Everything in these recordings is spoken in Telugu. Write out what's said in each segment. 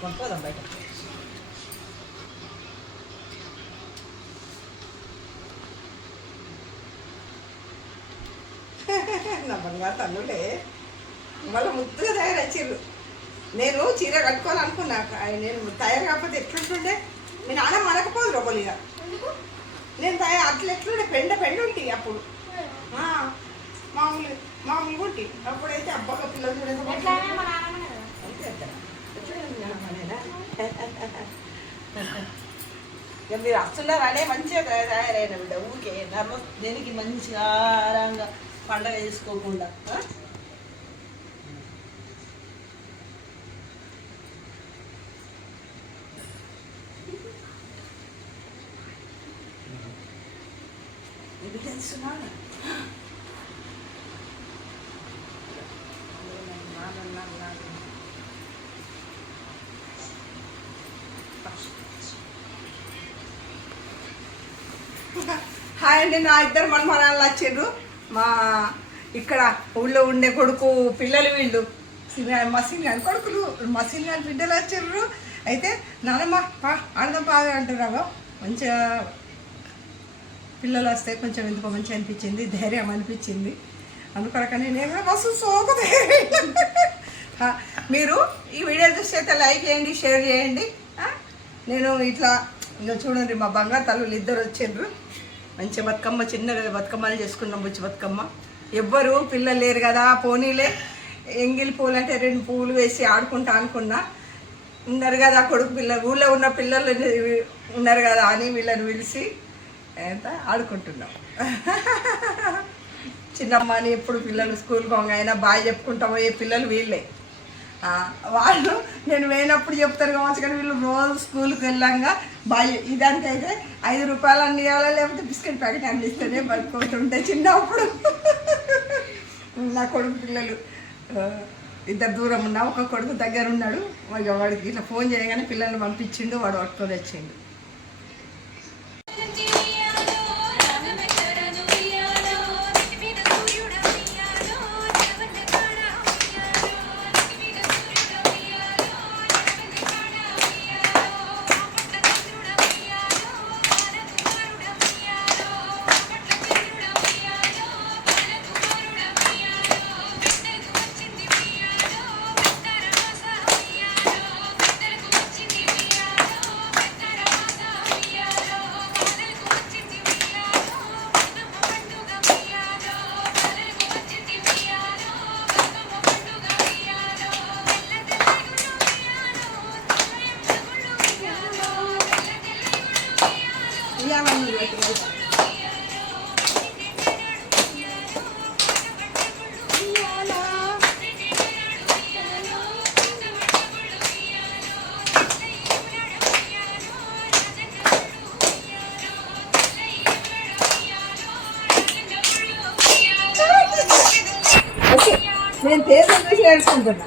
పట్టుకొని పోదాం బయట. నా బంగారు తల్లులే మళ్ళీ ముద్దుగా తయారచ్చారు నేను చీర కట్టుకోవాలనుకున్నా నేను తయారు కాకపోతే ఎట్లుంటుండే? మీ నాన్న మనకపోదు లోపలిగా నేను తయారు అట్లా ఎట్లుండే? పెండ పెండ ఉంటాయి అప్పుడు. మామూలు మామూలుగా ఉంటాయి అప్పుడైతే అబ్బాగా పిల్లలు చూడక ఇక మీరు వస్తున్నారనే మంచిగా తయారైన బిడ్డ ఊరికే ధర్మ దేనికి మంచిగా ఆరంగా పండగ చేసుకోకుండా ఆ? ఎవిడెన్స్ ఉన్నాడా? నా- నా- నా- నా- నా. హాయ్ అండి నా ఇద్దరు మనమరాళ్ళు వచ్చిండ్రు మా ఇక్కడ ఊళ్ళో ఉండే కొడుకు పిల్లలు వీళ్ళు. సినిమా మా కొడుకులు మా సినిమా బిడ్డలు వచ్చిండ్రు అయితే నానమ్మ పా ఆడదాం బాగా అంటున్నావు మంచిగా పిల్లలు వస్తే కొంచెం ఎందుకో మంచిగా అనిపించింది ధైర్యం అనిపించింది. అందుకొరకని నేను కూడా మస్తు సోకు మీరు ఈ వీడియో చూస్తే అయితే లైక్ చేయండి షేర్ చేయండి. నేను ఇట్లా ఇంకా చూడండి మా బంగారు తల్లులు ఇద్దరు వచ్చిండ్రు మంచి బతుకమ్మ చిన్నగా బతుకమ్మలు చేసుకున్నాం బుచ్చి బతుకమ్మ. ఎవ్వరు పిల్లలు లేరు కదా పోనీలే. ఎంగిలి పూలు అంటే రెండు పూలు వేసి ఆడుకుంటా అనుకున్నా. ఉన్నారు కదా కొడుకు పిల్లలు ఊళ్ళో ఉన్న పిల్లలు ఉన్నారు కదా అని వీళ్ళని పిలిచి ఎంత? ఆడుకుంటున్నాం. చిన్నమ్మ అని ఎప్పుడు పిల్లలు స్కూల్కి అయినా బాగా చెప్పుకుంటా పోయే పిల్లలు వీళ్ళే. వాళ్ళు నేను పోయినప్పుడు చెప్తారు కావచ్చు కానీ వీళ్ళు రోజు స్కూల్కి వెళ్ళంగా బాగా ఇదానికైతే ఐదు రూపాయలు అన్ని ఇవ్వాలా లేకపోతే బిస్కెట్ ప్యాకెట్ అన్ని ఇస్తేనే పడుకుంటుంటే చిన్నప్పుడు. నా కొడుకు పిల్లలు ఇద్దరు దూరం ఉన్నా ఒక కొడుకు దగ్గర ఉన్నాడు వాడికి ఇట్లా ఫోన్ చేయగానే పిల్లల్ని పంపించిండు వాడు పట్టుకొని వచ్చిండు. నేను తేజం చూసి నేర్చుకుంటున్నా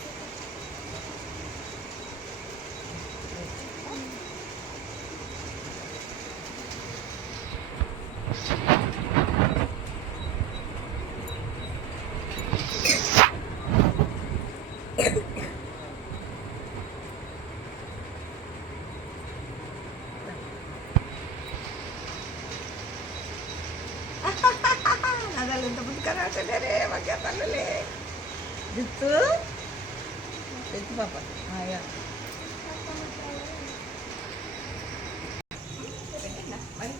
నగలు ఎంత ముందుగా రాసలేరే మధ్య పనులే జిత్తు జిత్తు పాప ఆయా మరి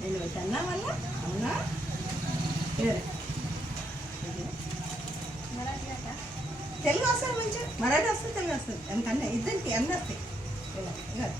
నేను పెట్టన్నా మళ్ళా అవునా తెలుగు వస్తుంది మంచిగా? మరాఠీ వస్తుంది తెలుగు వస్తుంది. ఎందుకంటే ఇద్దరికి అన్నీ వస్తాయి. ఇలా,